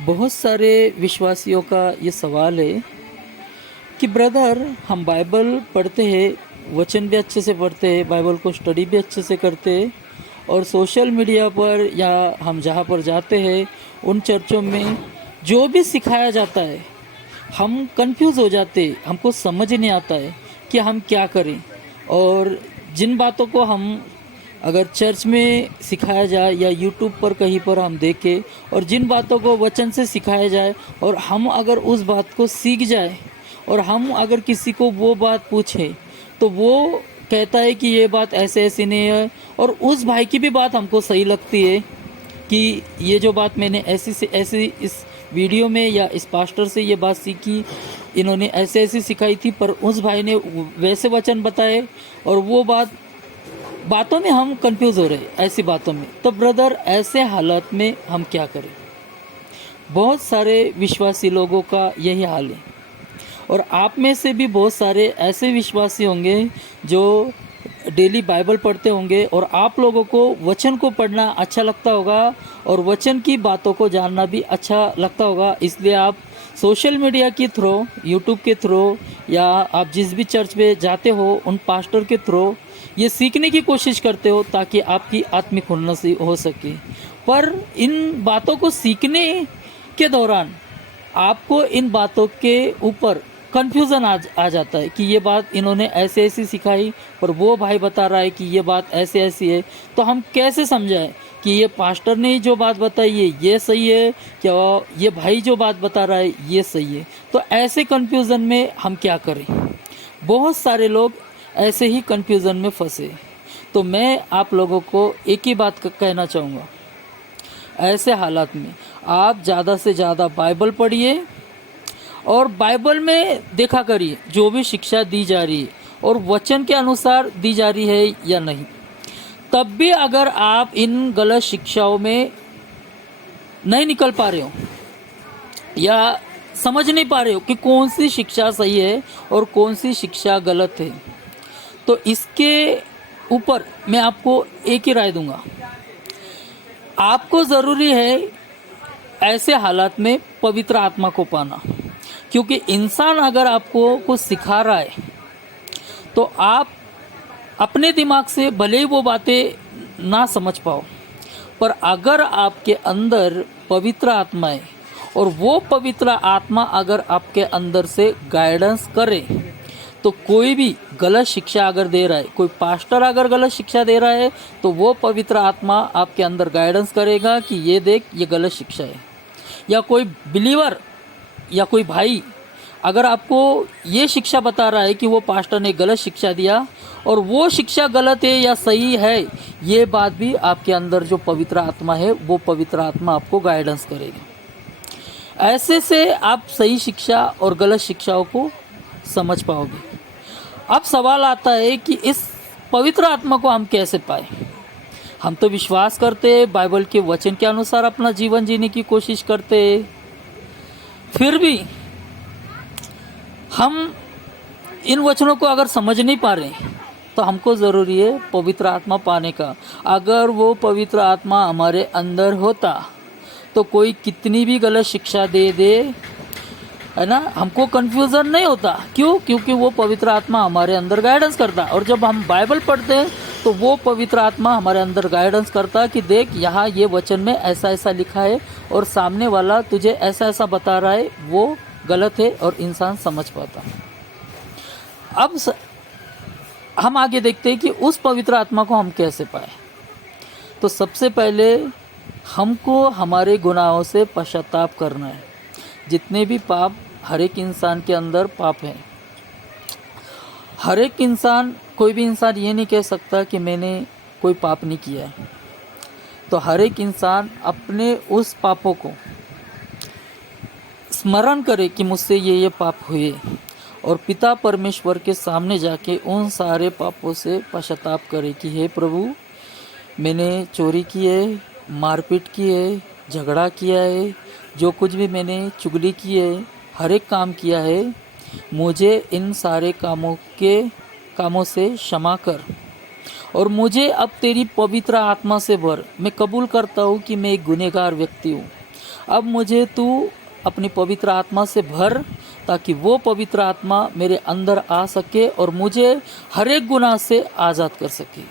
बहुत सारे विश्वासियों का ये सवाल है कि ब्रदर हम बाइबल पढ़ते हैं, वचन भी अच्छे से पढ़ते हैं, बाइबल को स्टडी भी अच्छे से करते हैं और सोशल मीडिया पर या हम जहाँ पर जाते हैं उन चर्चों में जो भी सिखाया जाता है हम कंफ्यूज हो जाते हैं, हमको समझ नहीं आता है कि हम क्या करें। और जिन बातों को हम अगर चर्च में सिखाया जाए या यूट्यूब पर कहीं पर हम देखें और जिन बातों को वचन से सिखाया जाए और हम अगर उस बात को सीख जाए और हम अगर किसी को वो बात पूछें तो वो कहता है कि ये बात ऐसे ऐसी नहीं है और उस भाई की भी बात हमको सही लगती है कि ये जो बात मैंने ऐसी से ऐसी इस वीडियो में या इस पास्टर से ये बात सीखी, इन्होंने ऐसे ऐसी सिखाई थी पर उस भाई ने वैसे वचन बताए और वो बातों में हम कंफ्यूज हो रहे ऐसी बातों में। तो ब्रदर ऐसे हालात में हम क्या करें? बहुत सारे विश्वासी लोगों का यही हाल है और आप में से भी बहुत सारे ऐसे विश्वासी होंगे जो डेली बाइबल पढ़ते होंगे और आप लोगों को वचन को पढ़ना अच्छा लगता होगा और वचन की बातों को जानना भी अच्छा लगता होगा। इसलिए आप सोशल मीडिया के थ्रू, यूट्यूब के थ्रू या आप जिस भी चर्च में जाते हो उन पास्टर के थ्रू ये सीखने की कोशिश करते हो ताकि आपकी आत्मिक उन्नति हो सके। पर इन बातों को सीखने के दौरान आपको इन बातों के ऊपर कन्फ्यूज़न आ जाता है कि ये बात इन्होंने ऐसे ऐसी सिखाई पर वो भाई बता रहा है कि ये बात ऐसे ऐसी है। तो हम कैसे समझाएं कि ये पास्टर ने जो बात बताई है ये सही है, क्या ये भाई जो बात बता रहा है ये सही है? तो ऐसे कन्फ्यूज़न में हम क्या करें? बहुत सारे लोग ऐसे ही कन्फ्यूज़न में फंसे। तो मैं आप लोगों को एक ही बात कहना चाहूँगा, ऐसे हालात में आप ज़्यादा से ज़्यादा बाइबल पढ़िए और बाइबल में देखा करिए जो भी शिक्षा दी जा रही है और वचन के अनुसार दी जा रही है या नहीं। तब भी अगर आप इन गलत शिक्षाओं में नहीं निकल पा रहे हो या समझ नहीं पा रहे हो कि कौन सी शिक्षा सही है और कौन सी शिक्षा गलत है, तो इसके ऊपर मैं आपको एक ही राय दूंगा। आपको ज़रूरी है ऐसे हालात में पवित्र आत्मा को पाना, क्योंकि इंसान अगर आपको कुछ सिखा रहा है तो आप अपने दिमाग से भले ही वो बातें ना समझ पाओ, पर अगर आपके अंदर पवित्र आत्मा है और वो पवित्र आत्मा अगर आपके अंदर से गाइडेंस करे तो कोई भी गलत शिक्षा अगर दे रहा है, कोई पास्टर अगर गलत शिक्षा दे रहा है तो वो पवित्र आत्मा आपके अंदर गाइडेंस करेगा कि ये देख ये गलत शिक्षा है। या कोई बिलीवर या कोई भाई अगर आपको ये शिक्षा बता रहा है कि वो पास्टर ने गलत शिक्षा दिया और वो शिक्षा गलत है या सही है, ये बात भी आपके अंदर जो पवित्र आत्मा है वो पवित्र आत्मा आपको गाइडेंस करेगी। ऐसे से आप सही शिक्षा और गलत शिक्षाओं को समझ पाओगे। अब सवाल आता है कि इस पवित्र आत्मा को हम कैसे पाए? हम तो विश्वास करते हैं, बाइबल के वचन के अनुसार अपना जीवन जीने की कोशिश करते हैं, फिर भी हम इन वचनों को अगर समझ नहीं पा रहे तो हमको ज़रूरी है पवित्र आत्मा पाने का। अगर वो पवित्र आत्मा हमारे अंदर होता तो कोई कितनी भी गलत शिक्षा दे दे, है ना, हमको कन्फ्यूज़न नहीं होता। क्यों? क्योंकि वो पवित्र आत्मा हमारे अंदर गाइडेंस करता। और जब हम बाइबल पढ़ते हैं तो वो पवित्र आत्मा हमारे अंदर गाइडेंस करता कि देख यहाँ ये वचन में ऐसा ऐसा लिखा है और सामने वाला तुझे ऐसा ऐसा बता रहा है, वो गलत है और इंसान समझ पाता। अब हम आगे देखते हैं कि उस पवित्र आत्मा को हम कैसे पाए। तो सबसे पहले हमको हमारे गुनाहों से पश्चाताप करना है। जितने भी पाप, हर एक इंसान के अंदर पाप है। हर एक इंसान, कोई भी इंसान ये नहीं कह सकता कि मैंने कोई पाप नहीं किया है। तो हर एक इंसान अपने उस पापों को स्मरण करे कि मुझसे ये पाप हुए और पिता परमेश्वर के सामने जाके उन सारे पापों से पश्चाताप करे कि हे प्रभु, मैंने चोरी की है, मारपीट की है, झगड़ा किया है, जो कुछ भी मैंने चुगली की है, हर एक काम किया है, मुझे इन सारे कामों से क्षमा कर और मुझे अब तेरी पवित्र आत्मा से भर। मैं कबूल करता हूँ कि मैं एक गुनहगार व्यक्ति हूँ। अब मुझे तू अपनी पवित्र आत्मा से भर, ताकि वो पवित्र आत्मा मेरे अंदर आ सके और मुझे हर एक गुनाह से आज़ाद कर सके।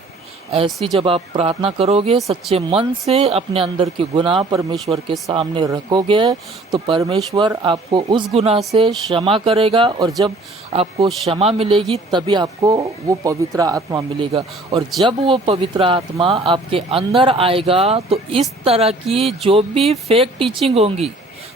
ऐसी जब आप प्रार्थना करोगे, सच्चे मन से अपने अंदर के गुनाह परमेश्वर के सामने रखोगे, तो परमेश्वर आपको उस गुनाह से क्षमा करेगा, और जब आपको क्षमा मिलेगी तभी आपको वो पवित्र आत्मा मिलेगा। और जब वो पवित्र आत्मा आपके अंदर आएगा तो इस तरह की जो भी फेक टीचिंग होंगी,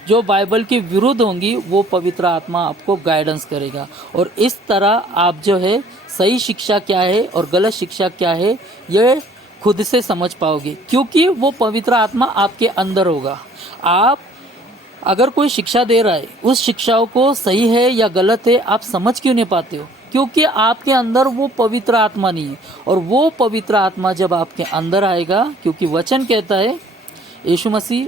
जो बाइबल के विरुद्ध होंगी, वो पवित्र आत्मा आपको गाइडेंस करेगा। और इस तरह आप जो है सही शिक्षा क्या है और गलत शिक्षा क्या है ये खुद से समझ पाओगे, क्योंकि वो पवित्र आत्मा आपके अंदर होगा। आप अगर कोई शिक्षा दे रहा है, उस शिक्षाओं को सही है या गलत है आप समझ क्यों नहीं पाते हो? क्योंकि आपके अंदर वो पवित्र आत्मा नहीं है। और वो पवित्र आत्मा जब आपके अंदर आएगा, क्योंकि वचन कहता है, यीशु मसीह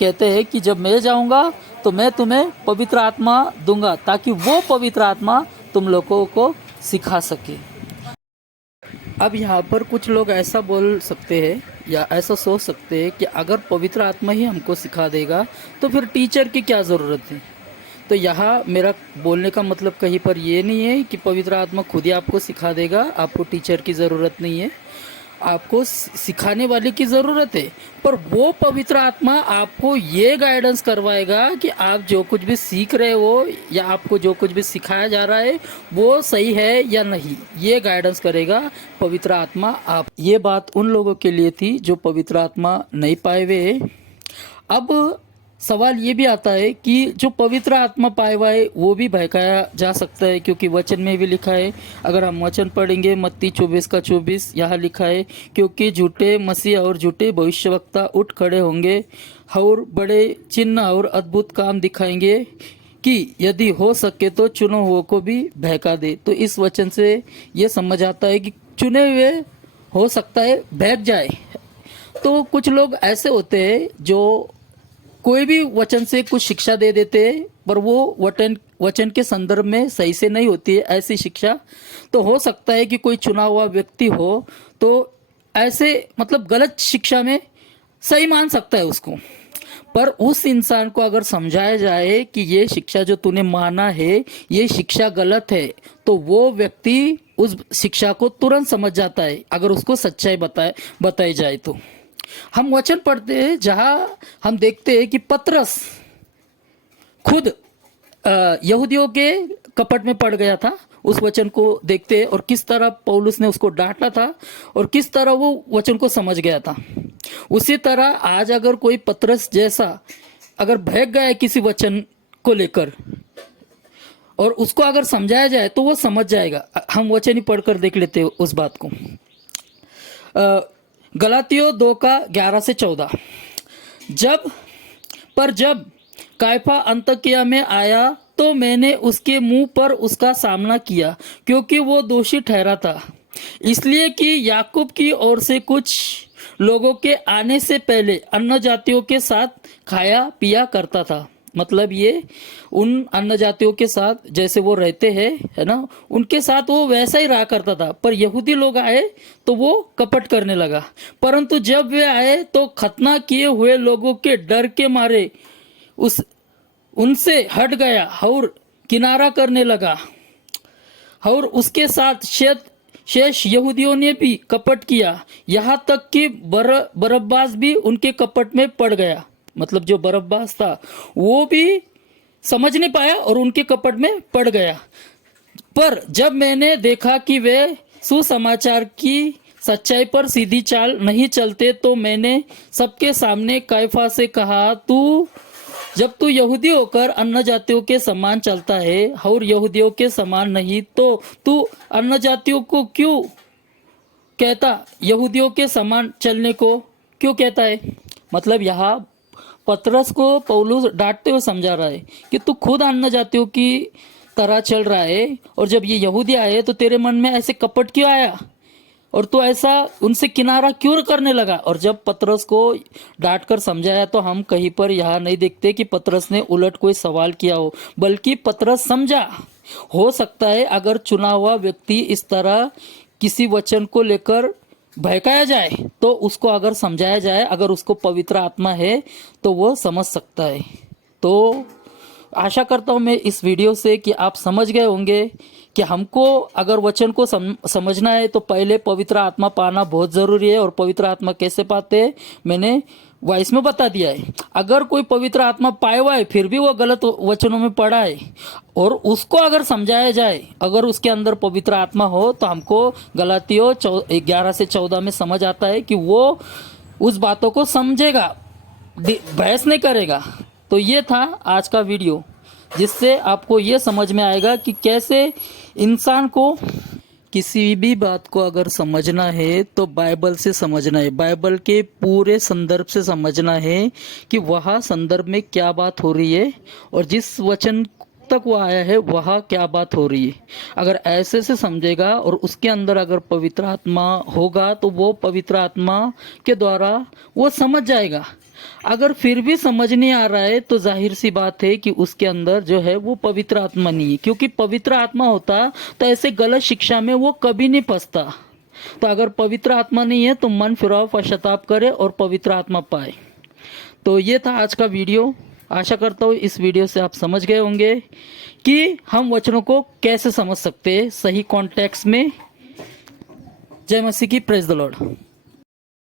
कहते हैं कि जब मैं जाऊंगा तो मैं तुम्हें पवित्र आत्मा दूंगा, ताकि वो पवित्र आत्मा तुम लोगों को सिखा सके। अब यहाँ पर कुछ लोग ऐसा बोल सकते हैं या ऐसा सोच सकते हैं कि अगर पवित्र आत्मा ही हमको सिखा देगा तो फिर टीचर की क्या ज़रूरत है। तो यहाँ मेरा बोलने का मतलब कहीं पर ये नहीं है कि पवित्र आत्मा खुद ही आपको सिखा देगा, आपको टीचर की ज़रूरत नहीं है, आपको सिखाने वाले की ज़रूरत है। पर वो पवित्र आत्मा आपको ये गाइडेंस करवाएगा कि आप जो कुछ भी सीख रहे हो या आपको जो कुछ भी सिखाया जा रहा है वो सही है या नहीं, ये गाइडेंस करेगा पवित्र आत्मा। आप ये बात उन लोगों के लिए थी जो पवित्र आत्मा नहीं पाए हुए। अब सवाल ये भी आता है कि जो पवित्र आत्मा पाए हुआ है वो भी बहकाया जा सकता है, क्योंकि वचन में भी लिखा है। अगर हम वचन पढ़ेंगे मत्ती 24:24, यहाँ लिखा है, क्योंकि झूठे मसीह और झूठे भविष्यवक्ता उठ खड़े होंगे और बड़े चिन्ह और अद्भुत काम दिखाएंगे कि यदि हो सके तो चुने हुए को भी बहका दे। तो इस वचन से ये समझ आता है कि चुने हुए हो सकता है बहक जाए। तो कुछ लोग ऐसे होते हैं जो कोई भी वचन से कुछ शिक्षा दे देते हैं, पर वो वचन के संदर्भ में सही से नहीं होती है ऐसी शिक्षा। तो हो सकता है कि कोई चुना हुआ व्यक्ति हो तो ऐसे मतलब गलत शिक्षा में सही मान सकता है उसको। पर उस इंसान को अगर समझाया जाए कि ये शिक्षा जो तूने माना है ये शिक्षा गलत है, तो वो व्यक्ति उस शिक्षा को तुरंत समझ जाता है, अगर उसको सच्चाई बताई जाए तो। हम वचन पढ़ते हैं जहां हम देखते हैं कि पतरस खुद यहूदियों के कपट में पड़ गया था। उस वचन को देखते हैं और किस तरह पौलुस ने उसको डांटा था और किस तरह वो वचन को समझ गया था। उसी तरह आज अगर कोई पतरस जैसा अगर बहक गया है किसी वचन को लेकर और उसको अगर समझाया जाए तो वो समझ जाएगा। हम वचन ही पढ़कर देख लेते हैं उस बात को। गलातियों 2:11-14। जब कायफा अंतकिया में आया तो मैंने उसके मुंह पर उसका सामना किया, क्योंकि वो दोषी ठहरा था, इसलिए कि याकूब की ओर से कुछ लोगों के आने से पहले अन्य जातियों के साथ खाया पिया करता था। मतलब ये उन अन्य जातियों के साथ जैसे वो रहते हैं, है ना, उनके साथ वो वैसा ही रहा करता था। पर यहूदी लोग आए तो वो कपट करने लगा। परंतु जब वे आए तो खतना किए हुए लोगों के डर के मारे उनसे हट गया और किनारा करने लगा। और उसके साथ शेष यहूदियों ने भी कपट किया, यहाँ तक कि बरब्बास भी उनके कपट में पड़ गया। मतलब जो बरब्बास था वो भी समझ नहीं पाया और उनके कपट में पड़ गया। पर जब मैंने देखा कि वे सुसमाचार की सच्चाई पर सीधी चाल नहीं चलते, तो मैंने सबके सामने कायफा से कहा, जब तू यहूदी होकर अन्य जातियों के समान चलता है और यहूदियों के समान नहीं, तो तू अन्य जातियों को क्यों कहता, यहूदियों के समान चलने को क्यों कहता है। मतलब यहाँ पतरस को पौलुस डांटते हुए समझा रहा है कि तू खुद अन्य जातियों की तरह चल रहा है, और जब ये यहूदी आए तो तेरे मन में ऐसे कपट क्यों आया और तू ऐसा उनसे किनारा क्यों करने लगा। और जब पतरस को डांट कर समझाया तो हम कहीं पर यहाँ नहीं देखते कि पतरस ने उलट कोई सवाल किया हो, बल्कि पतरस समझा। हो सकता है अगर चुना हुआ व्यक्ति इस तरह किसी वचन को लेकर बहकाया जाए तो उसको अगर समझाया जाए, अगर उसको पवित्र आत्मा है तो वो समझ सकता है। तो आशा करता हूँ मैं इस वीडियो से कि आप समझ गए होंगे कि हमको अगर वचन को समझना है तो पहले पवित्र आत्मा पाना बहुत ज़रूरी है। और पवित्र आत्मा कैसे पाते हैं मैंने वॉइस में बता दिया है। अगर कोई पवित्र आत्मा पाया हुआ है फिर भी वो गलत वचनों में पड़ा है और उसको अगर समझाया जाए, अगर उसके अंदर पवित्र आत्मा हो तो हमको गलातियों 11 से 14 में समझ आता है कि वो उस बातों को समझेगा, बहस नहीं करेगा। तो ये था आज का वीडियो, जिससे आपको ये समझ में आएगा कि कैसे इंसान को किसी भी बात को अगर समझना है तो बाइबल से समझना है, बाइबल के पूरे संदर्भ से समझना है कि वह संदर्भ में क्या बात हो रही है और जिस वचन तक वो आया है वह क्या बात हो रही है। अगर ऐसे से समझेगा और उसके अंदर अगर पवित्र आत्मा होगा तो वो पवित्र आत्मा के द्वारा वो समझ जाएगा। अगर फिर भी समझ नहीं आ रहा है तो जाहिर सी बात है कि उसके अंदर जो है वो पवित्र आत्मा नहीं है, क्योंकि पवित्र आत्मा होता तो ऐसे गलत शिक्षा में वो कभी नहीं फंसता। तो अगर पवित्र आत्मा नहीं है तो मन फिराव पश्चाताप करे और पवित्र आत्मा पाए। तो ये था आज का वीडियो। आशा करता हूँ इस वीडियो से आप समझ गए होंगे कि हम वचनों को कैसे समझ सकते हैं सही कॉन्टेक्स्ट में। जय मसीह की, प्रेज द लॉर्ड।